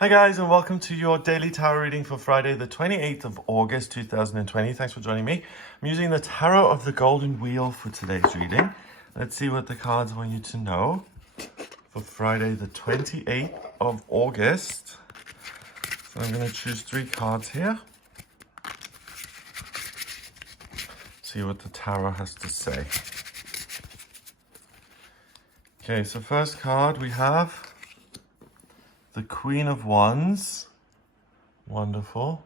Hi guys, and welcome to your daily tarot reading for Friday the 28th of August 2020. Thanks for joining me. I'm using the Tarot of the Golden Wheel for today's reading. Let's see what the cards want you to know for Friday the 28th of August. So I'm going to choose 3 cards here. See what the tarot has to say. Okay, so first card we have the Queen of Wands. Wonderful.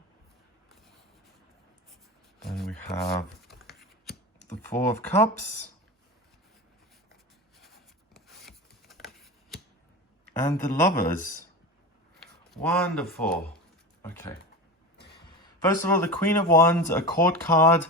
Then we have the Four of Cups. And the Lovers. Wonderful. Okay. First of all, the Queen of Wands, a court card.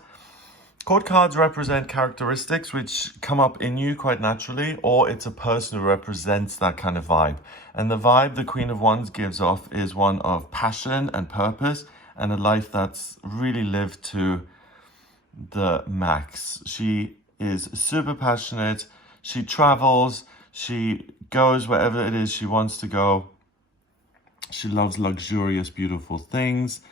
Court cards represent characteristics which come up in you quite naturally, or it's a person who represents that kind of vibe. And the vibe the Queen of Wands gives off is one of passion and purpose and a life that's really lived to the max. She is super passionate. She travels. She goes wherever it is she wants to go. She loves luxurious, beautiful things.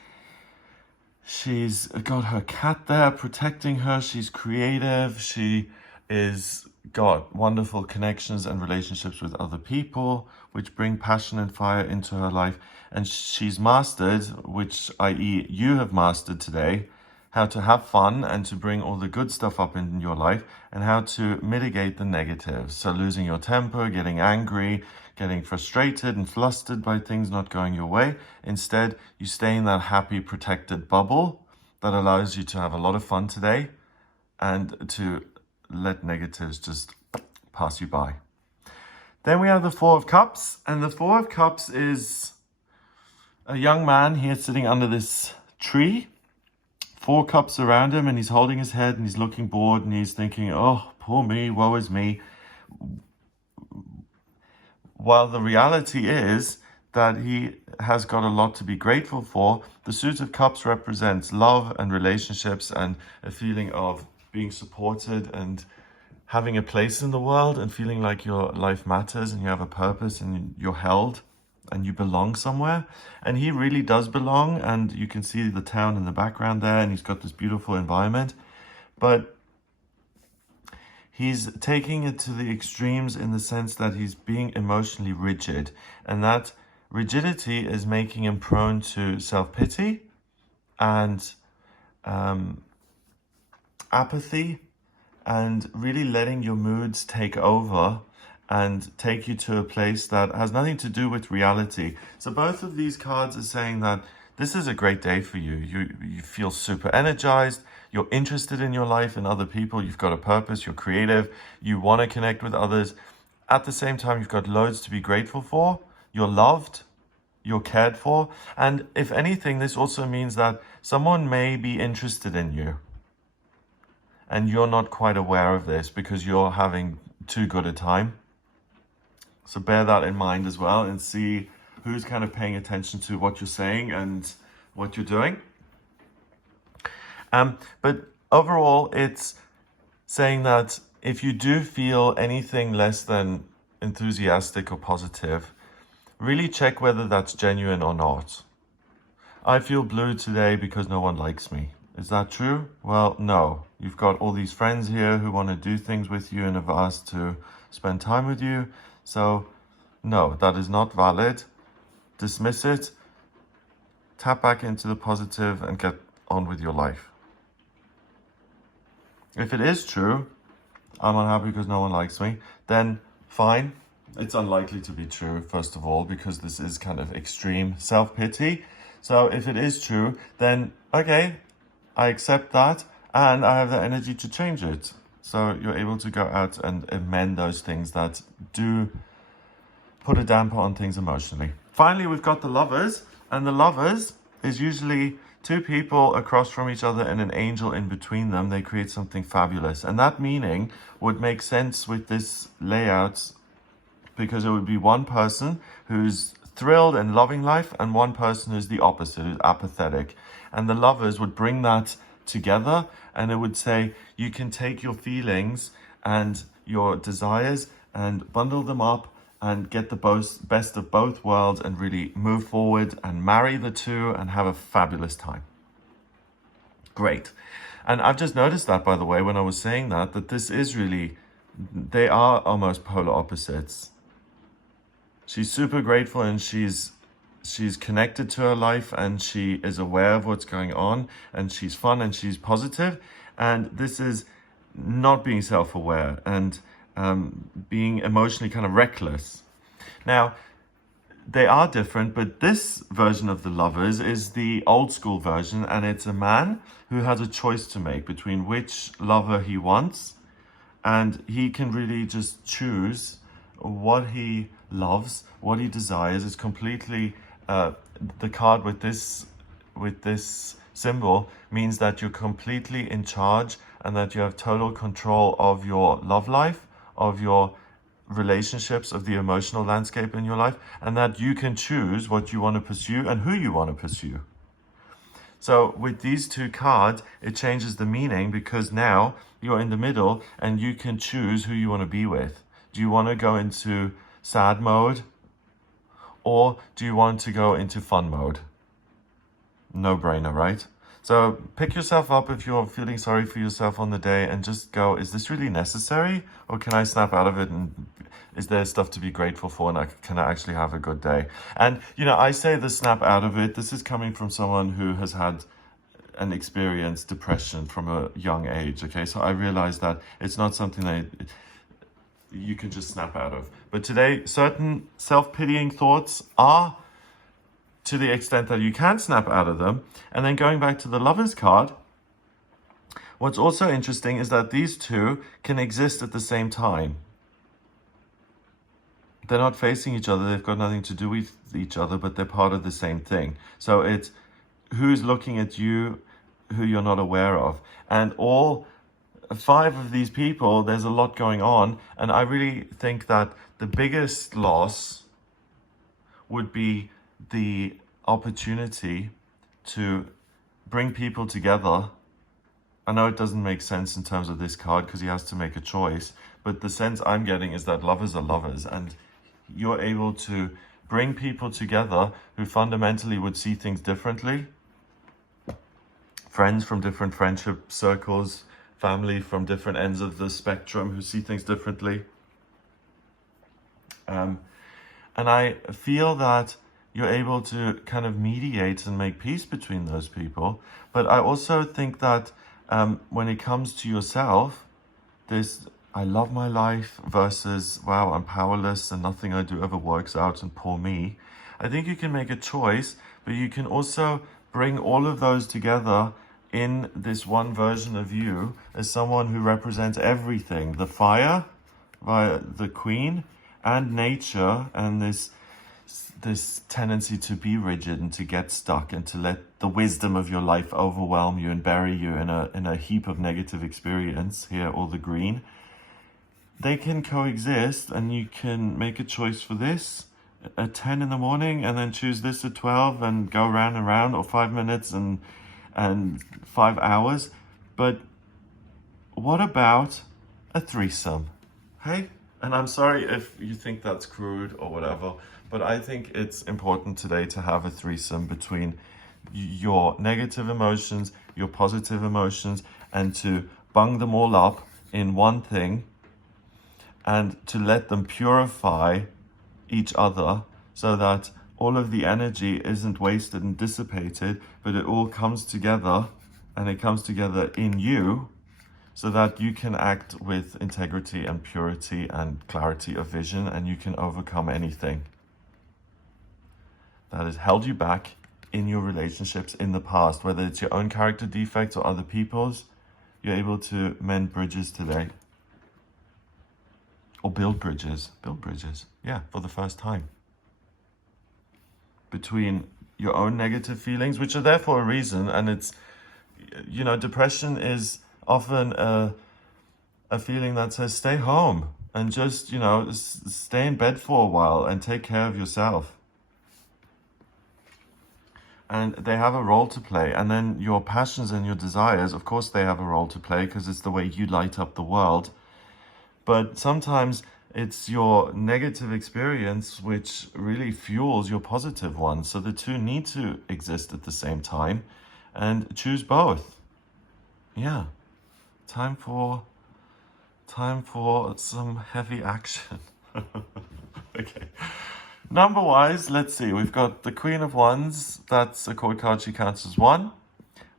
She's got her cat there protecting her. She's creative. She is got wonderful connections and relationships with other people, which bring passion and fire into her life. And she's mastered, which i.e. you have mastered today, how to have fun and to bring all the good stuff up in your life and how to mitigate the negatives. So losing your temper, getting angry, getting frustrated and flustered by things not going your way. Instead, you stay in that happy, protected bubble that allows you to have a lot of fun today and to let negatives just pass you by. Then we have the Four of Cups, and the Four of Cups is a young man here sitting under this tree. 4 cups around him, and he's holding his head and he's looking bored and he's thinking, oh, poor me, woe is me. While the reality is that he has got a lot to be grateful for. The Suit of Cups represents love and relationships and a feeling of being supported and having a place in the world and feeling like your life matters and you have a purpose and you're held and you belong somewhere. And he really does belong, and you can see the town in the background there, and he's got this beautiful environment. But he's taking it to the extremes in the sense that he's being emotionally rigid, and that rigidity is making him prone to self-pity and apathy, and really letting your moods take over and take you to a place that has nothing to do with reality. So both of these cards are saying that this is a great day for you. You feel super energized. You're interested in your life and other people. You've got a purpose. You're creative. You want to connect with others. At the same time, you've got loads to be grateful for. You're loved. You're cared for. And if anything, this also means that someone may be interested in you. And you're not quite aware of this because you're having too good a time. So bear that in mind as well and see who's kind of paying attention to what you're saying and what you're doing. But overall, it's saying that if you do feel anything less than enthusiastic or positive, really check whether that's genuine or not. I feel blue today because no one likes me. Is that true? Well, no. You've got all these friends here who want to do things with you and have asked to spend time with you. So, no, that is not valid. Dismiss it. Tap back into the positive and get on with your life. If it is true, I'm unhappy because no one likes me, then fine. It's unlikely to be true, first of all, because this is kind of extreme self-pity. So if it is true, then okay, I accept that and I have the energy to change it. So you're able to go out and amend those things that do put a damper on things emotionally. Finally, we've got the Lovers, and the Lovers is usually 2 people across from each other and an angel in between them. They create something fabulous. And that meaning would make sense with this layout because it would be one person who's thrilled and loving life and one person who's the opposite, who's apathetic. And the Lovers would bring that together, and it would say you can take your feelings and your desires and bundle them up and get the best of both worlds and really move forward and marry the two and have a fabulous time. Great. And I've just noticed that, by the way, when I was saying that this is really, they are almost polar opposites. She's super grateful and she's connected to her life and she is aware of what's going on and she's fun and she's positive. And this is not being self-aware and being emotionally kind of reckless. Now, they are different, but this version of the Lovers is the old school version, and it's a man who has a choice to make between which lover he wants, and he can really just choose what he loves, what he desires. It's completely the card with this symbol means that you're completely in charge and that you have total control of your love life, of your relationships, of the emotional landscape in your life, and that you can choose what you want to pursue and who you want to pursue. So with these two cards, it changes the meaning because now you're in the middle and you can choose who you want to be with. Do you want to go into sad mode or do you want to go into fun mode? No brainer, right? So pick yourself up if you're feeling sorry for yourself on the day and just go, is this really necessary? Or can I snap out of it and is there stuff to be grateful for and can I actually have a good day? And, you know, I say the snap out of it. This is coming from someone who has had and experienced depression from a young age, okay? So I realize that it's not something that you can just snap out of. But today, certain self-pitying thoughts are to the extent that you can snap out of them. And then going back to the Lovers card, what's also interesting is that these two can exist at the same time. They're not facing each other, they've got nothing to do with each other, but they're part of the same thing. So it's who's looking at you, who you're not aware of. And all 5 of these people, there's a lot going on. And I really think that the biggest loss would be the opportunity to bring people together. I know it doesn't make sense in terms of this card because he has to make a choice, but the sense I'm getting is that lovers are lovers and you're able to bring people together who fundamentally would see things differently. Friends from different friendship circles, family from different ends of the spectrum who see things differently. And I feel that you're able to kind of mediate and make peace between those people. But I also think that when it comes to yourself, this I love my life versus, wow, I'm powerless and nothing I do ever works out and poor me. I think you can make a choice, but you can also bring all of those together in this one version of you as someone who represents everything. The fire, via the Queen, and nature, and this tendency to be rigid and to get stuck and to let the wisdom of your life overwhelm you and bury you in a heap of negative experience. Here, all the green. They can coexist and you can make a choice for this at 10 in the morning and then choose this at 12 and go round and round, or 5 minutes and 5 hours. But what about a threesome? Hey? And I'm sorry if you think that's crude or whatever, but I think it's important today to have a threesome between your negative emotions, your positive emotions, and to bung them all up in one thing and to let them purify each other so that all of the energy isn't wasted and dissipated, but it all comes together, and it comes together in you so that you can act with integrity and purity and clarity of vision, and you can overcome anything that has held you back in your relationships in the past, whether it's your own character defects or other people's. You're able to mend bridges today. Or build bridges, yeah, for the first time. Between your own negative feelings, which are there for a reason, and it's, you know, depression is often a feeling that says stay home and just, you know, stay in bed for a while and take care of yourself. And they have a role to play. And then your passions and your desires, of course they have a role to play because it's the way you light up the world. But sometimes It's your negative experience which really fuels your positive one. So the two need to exist at the same time, and choose both. Yeah. Time for some heavy action. Okay. Number-wise, let's see. We've got the Queen of Wands. That's a chord card. She counts as 1.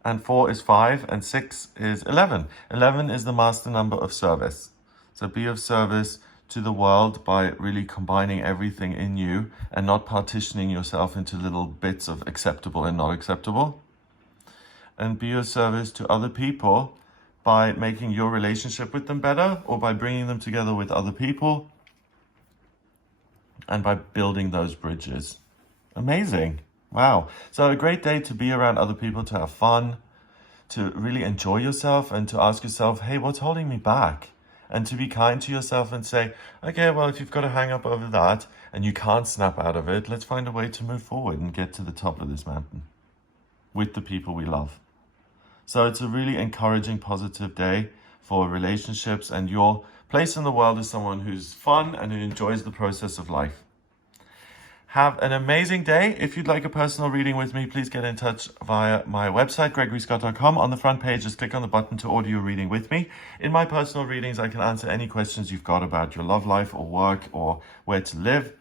And 4 is 5. And 6 is 11. 11 is the master number of service. So be of service to the world by really combining everything in you and not partitioning yourself into little bits of acceptable and not acceptable. And be of service to other people by making your relationship with them better, or by bringing them together with other people, and by building those bridges. Amazing. Wow. So a great day to be around other people, to have fun, to really enjoy yourself, and to ask yourself, hey, what's holding me back? And to be kind to yourself and say, okay, well, if you've got a hang up over that and you can't snap out of it, let's find a way to move forward and get to the top of this mountain with the people we love. So it's a really encouraging, positive day for relationships and your place in the world as someone who's fun and who enjoys the process of life. Have an amazing day. If you'd like a personal reading with me, please get in touch via my website, gregoryscott.com. On the front page, just click on the button to order your reading with me. In my personal readings, I can answer any questions you've got about your love life or work or where to live.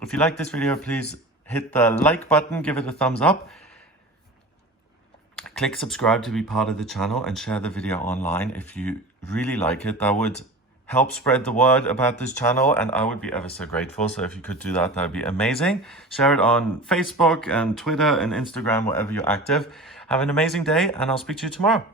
If you like this video, please hit the like button, give it a thumbs up. Click subscribe to be part of the channel, and share the video online if you really like it. That would help spread the word about this channel, and I would be ever so grateful. So if you could do that, that would be amazing. Share it on Facebook and Twitter and Instagram, wherever you're active. Have an amazing day, and I'll speak to you tomorrow.